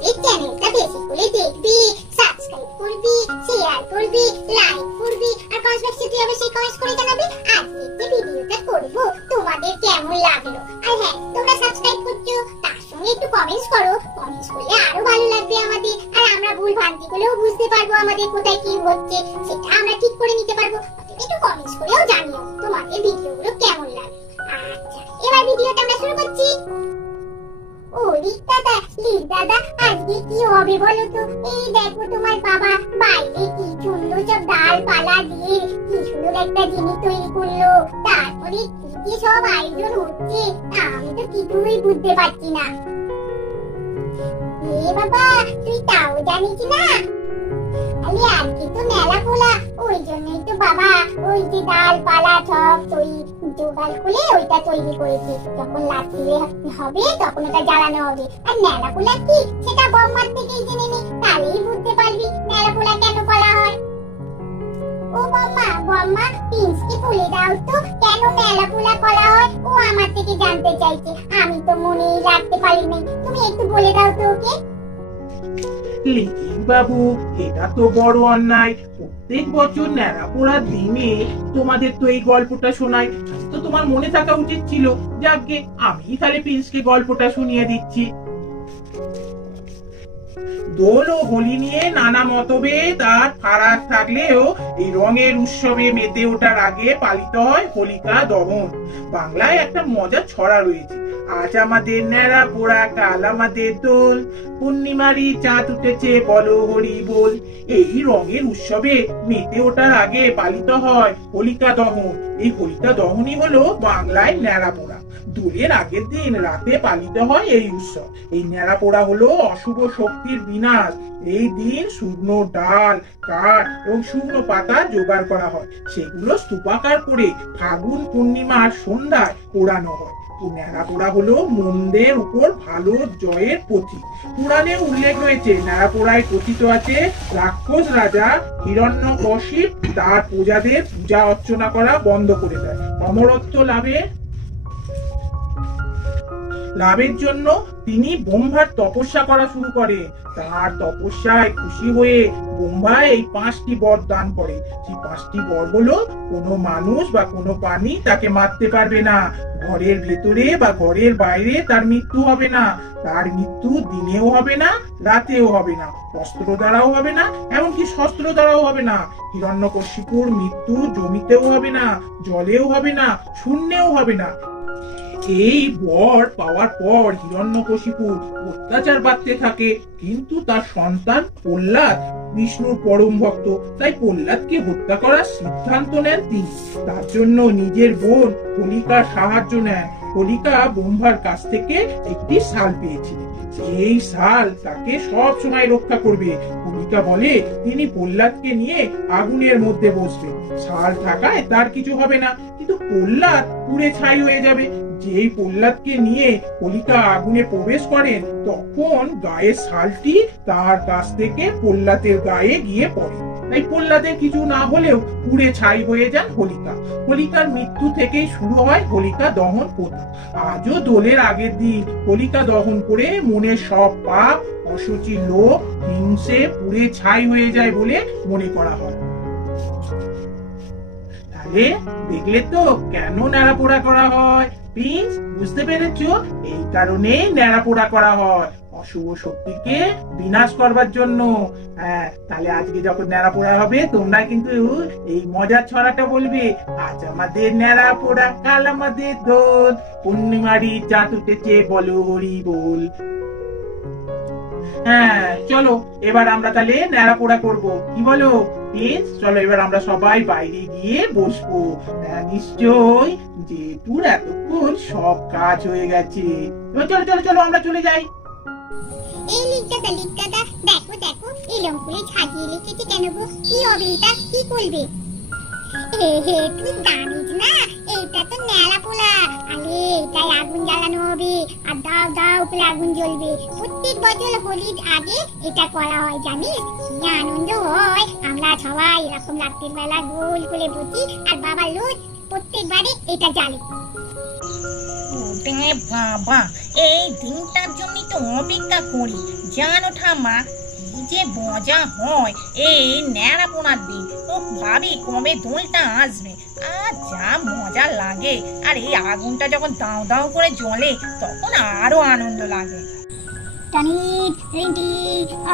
আমাদের চ্যানেলটা বেশি করে দেখবি, সাবস্ক্রাইব করবি, শেয়ার করবি, লাইক করবি আর কমেন্ট বক্সে তুই অবশ্যই কমেন্ট করে জানাবি আজকে যে ভিডিওটা করব তোমাদের কেমন লাগলো। আর হ্যাঁ, তোমরা সাবস্ক্রাইব করছো তার সঙ্গে একটু কমেন্টস করো, কমেন্টস করলে আরো ভালো লাগবে আমাদের, আর আমরা ভুল ভ্রান্তি গুলোও বুঝতে পারবো আমাদের কোথায় কি হচ্ছে সেটা আমরা ঠিক করে নিতে পারবো। একটু কমেন্টস করেও জানিও তোমাদের ভিডিওগুলো কেমন লাগে। আচ্ছা, এবার ভিডিওটা আমরা শুরু করছি। ও লিক দাদা আজকে কি হবে বলো তো? এই দেখো তোমার বাবা বাইরে কি সুন্দর সব ডালপালা দিয়ে কি সুন্দর একটা জিনিস তৈরি করলো, তারপরে কি কি সব আয়োজন হচ্ছে আমি তো কিছুই বুঝতে পারছি না। এ বাবা, তুই তাও জানিস না? আরে আজকে তো মেলা খোলা, ওই জন্যই তো বাবা ওই যে ডালপালা সব জোগাড় করে ওইটা তৈরি করেছে। যখন রাত্রিরে হবে তখন ওটা জ্বালানো হবে। আর মেলা খোলা কি সেটা বম্মার থেকেই জেনে নি, তাহলেই বুঝতে পারবি মেলা খোলা কেন বলা হয়। ও বম্মা প্রিন্সকে বলে দাও তো কেন মেলা খোলা করা হয়, ও আমার থেকে জানতে চাইছে, আমি তো মনেই রাখতে পারিনি, তুমি একটু বলে দাও তো ওকে। লিখিন বাবু, এটা তো বড় অন্যায়। প্রত্যেক বছর ন্যাড়াপোড়ার দিনে তোমাদের তো এই গল্পটা শোনাই, তো তোমার মনে থাকা উচিত ছিল। যাকে আমি তাহলে প্রিন্সকে গল্পটা শুনিয়ে দিচ্ছি। দোল ও হোলি নিয়ে নানা মতভেদ আর ফারাক থাকলেও এই রঙের উৎসবে মেতে ওঠার আগে পালিত হয় হোলিকা দহন। বাংলায় একটা মজার ছড়া রয়েছে, আজ আমাদের ন্যাড়া পোড়া কাল আমাদের দোল, পূর্ণিমারি চাঁদ উঠেছে বলো হরি বল। এই রঙের উৎসবে মেতে ওঠার আগে পালিত হয় হোলিকা দহন। এই হোলিকা দহনই হলো বাংলায় ন্যাড়া পোড়া। দোলের আগের দিন রাতে পালিত হয় এই উৎসব। এই ন্যাড়া পোড়া হলো অশুভ শক্তির বিনাশ। এই দিন শুকনো ডাল, কাঠ এবং শুকনো পাতা জোগাড় করা হয়, সেগুলো স্তূপাকার করে ফাগুন পূর্ণিমার সন্ধ্যায় পোড়ানো হয়। ন্যাড়া পোড়া হলো মন্দের উপর ভালো জয়ের প্রতীক। পুরাণে উল্লেখ রয়েছে, ন্যাড়া পোড়ায় কথিত আছে রাক্ষস রাজা হিরণ্যকশিপ তার প্রজাদের পূজা অর্চনা করা বন্ধ করে দেয়। অমরত্ব লাভের জন্য তিনি ব্রহ্মার তপস্যা করা শুরু করে। তার তপস্যায় খুশি হয়ে ব্রহ্মা এই 5টি বর দান করে। সেই 5টি বর হলো, কোনো মানুষ বা কোনো প্রাণী তাকে মারতে পারবে না, ঘরের ভেতরে বা ঘরের বাইরে তার মৃত্যু হবে না, তার মৃত্যু দিনেও হবে না রাতেও হবে না, অস্ত্র দ্বারাও হবে না এমনকি শস্ত্র দ্বারাও হবে না। হিরণ্যকশিপুর মৃত্যু জমিতেও হবে না, জলেও হবে না, শূন্যেও হবে না। এই বর পাওয়ার পর হিরণ্যকশিপুর অত্যাচার বাড়তে থাকে, কিন্তু তার সন্তান প্রহ্লাদ বিষ্ণুর পরম ভক্ত, তাই প্রহ্লাদকে হত্যা করার সিদ্ধান্ত নেন তিনি। তার জন্য নিজের বোন হোলিকার সাহায্য নেন। হোলিকা ব্রহ্মার কাছ থেকে একটি শাল পেয়েছিলেন, এই শাল তাকে সব সময় রক্ষা করবে। হোলিকা বলে তিনি প্রহ্লাদকে নিয়ে আগুনের মধ্যে বসবেন, শাল থাকায় তার কিছু হবে না, কিন্তু প্রহ্লাদ পুড়ে ছাই হয়ে যাবে। যেই প্রহ্লাদকে নিয়ে হোলিকা আগুনে প্রবেশ করেন, তখন গায়ের শালটি তার কাছ থেকে প্রহ্লাদের গায়ে গিয়ে পড়ে। তাই প্রহ্লাদের কিছু না হলেও পুড়ে ছাই হয়ে যান হোলিকা। হোলিকার মৃত্যু থেকেই শুরু হয় হোলিকা দহন প্রথা। আজও দোলের আগের দিন হোলিকা দহন করে মনের সব পাপ, অশুচি লোভ, হিংসে পুড়ে ছাই হয়ে যায় বলে মনে করা হয়। তাহলে দেখলে তো কেন ন্যাড়াপোড়া করা হয়? প্রিন্স, বুঝতে পেরেছো? এই কারণে ন্যাড়াপোড়া করা হয়, অশুভ শক্তিকে বিনাশ করবার জন্য। হ্যাঁ, তাহলে আজকে যখন ন্যাড়াপোড়া হবে তোমরা কিন্তু এই মজার ছড়াটা বলবে, আজ আমাদের ন্যাড়াপোড়া কাল আমাদের দোল, পূর্ণিমারি চাঁদ উঠেছে বলো হরি বল। হ্যাঁ, চলো এবার আমরা তাহলে ন্যাড়াপোড়া করবো, কি বলো প্রিন্স? চলো এবার আমরা সবাই বাইরে গিয়ে বসবো। নিশ্চয় যেটুর এতক্ষণ সব কাজ হয়ে গেছে। চলো চলো চলো আমরা চলে যাই। এই লিক দাদা দেখো দেখো এরকম করে সাজিয়ে লিখেছে কেন গো? কি হবে এটা? কি করবে? তুই জানিস না এটা তো ন্যাড়া পোড়া, আরে এটাই আগুন জ্বালানো হবে আর দাও দাও করে আগুন জ্বলবে। প্রত্যেক বছর হোলির আগে এটা করা হয়, জানিস কি আনন্দ হয়। আমরা সবাই এরকম রাত্রির বেলা গোল করে বসি আর বাবা রোজ প্রত্যেকবারে এটা জ্বালে। বাবা, এই দিনটার জন্য একটু অপেক্ষা করি। জানো ঠাম্মা, কি যে মজা হয় এই ন্যাড়া পোনার দিন। ও ভাবি কবে দোলটা আসবে, আর যা মজা লাগে। আর এই আগুনটা যখন দাও দাও করে জ্বলে তখন আরো আনন্দ লাগে। ডানিট রিন্টি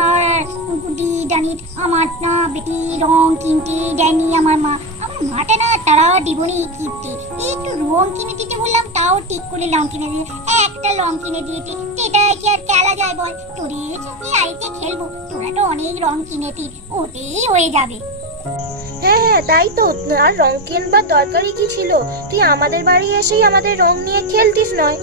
আর গুড্ডি ডানিট, আমার না বেটি রং কিনতে দেয়নি আমার মা। আমার মাটা না তারা দিবনি কিনতে, একটু রং কিনে দিতে বললাম, তাও ঠিক করে রং কিনে দিয়ে একটা রং কিনে দিয়েছি। সেটা কি আর খেলা যায় বল? তোদের সঙ্গে আইতে খেলবো, তোরা তো অনেক রং কিনেছি, ওতেই হয়ে যাবে। হ্যাঁ হ্যাঁ, তাই তো। আর রং কিনবার দরকারই কি ছিল? তুই আমাদের বাড়ি এসেই আমাদের রং নিয়ে খেলতিস নয়?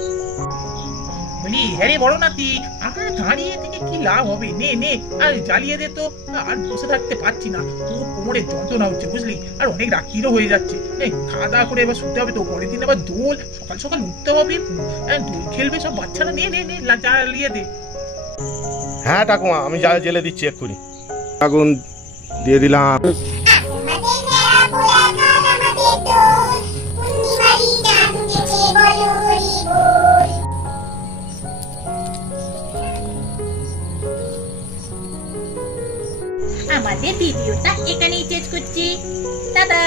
বলি হ্যাঁ রে বড় নাতি, আর দাঁড়িয়ে থেকে কি লাভ হবে? নে নে আর জ্বালিয়ে দে তো। আর বসে থাকতে পারছি না, খুব কোমরে যন্ত্রণা হচ্ছে বুঝলি। আর অনেক রাত্রিরও হয়ে যাচ্ছে। এই খাওয়া দাওয়া করে এবার শুতে হবে তো, পরের দিন আবার দোল, সকাল সকাল উঠতে হবে। দোল খেলবে সব বাচ্চারা। নে নে নে জ্বালিয়ে দে। হ্যাঁ ঠাকুমা, আমি জেলে দিচ্ছি এক্ষুনি। আগুন দিয়ে দিলাম। আমাদের ভিডিওটা এখানেই শেষ করছি। টাটা।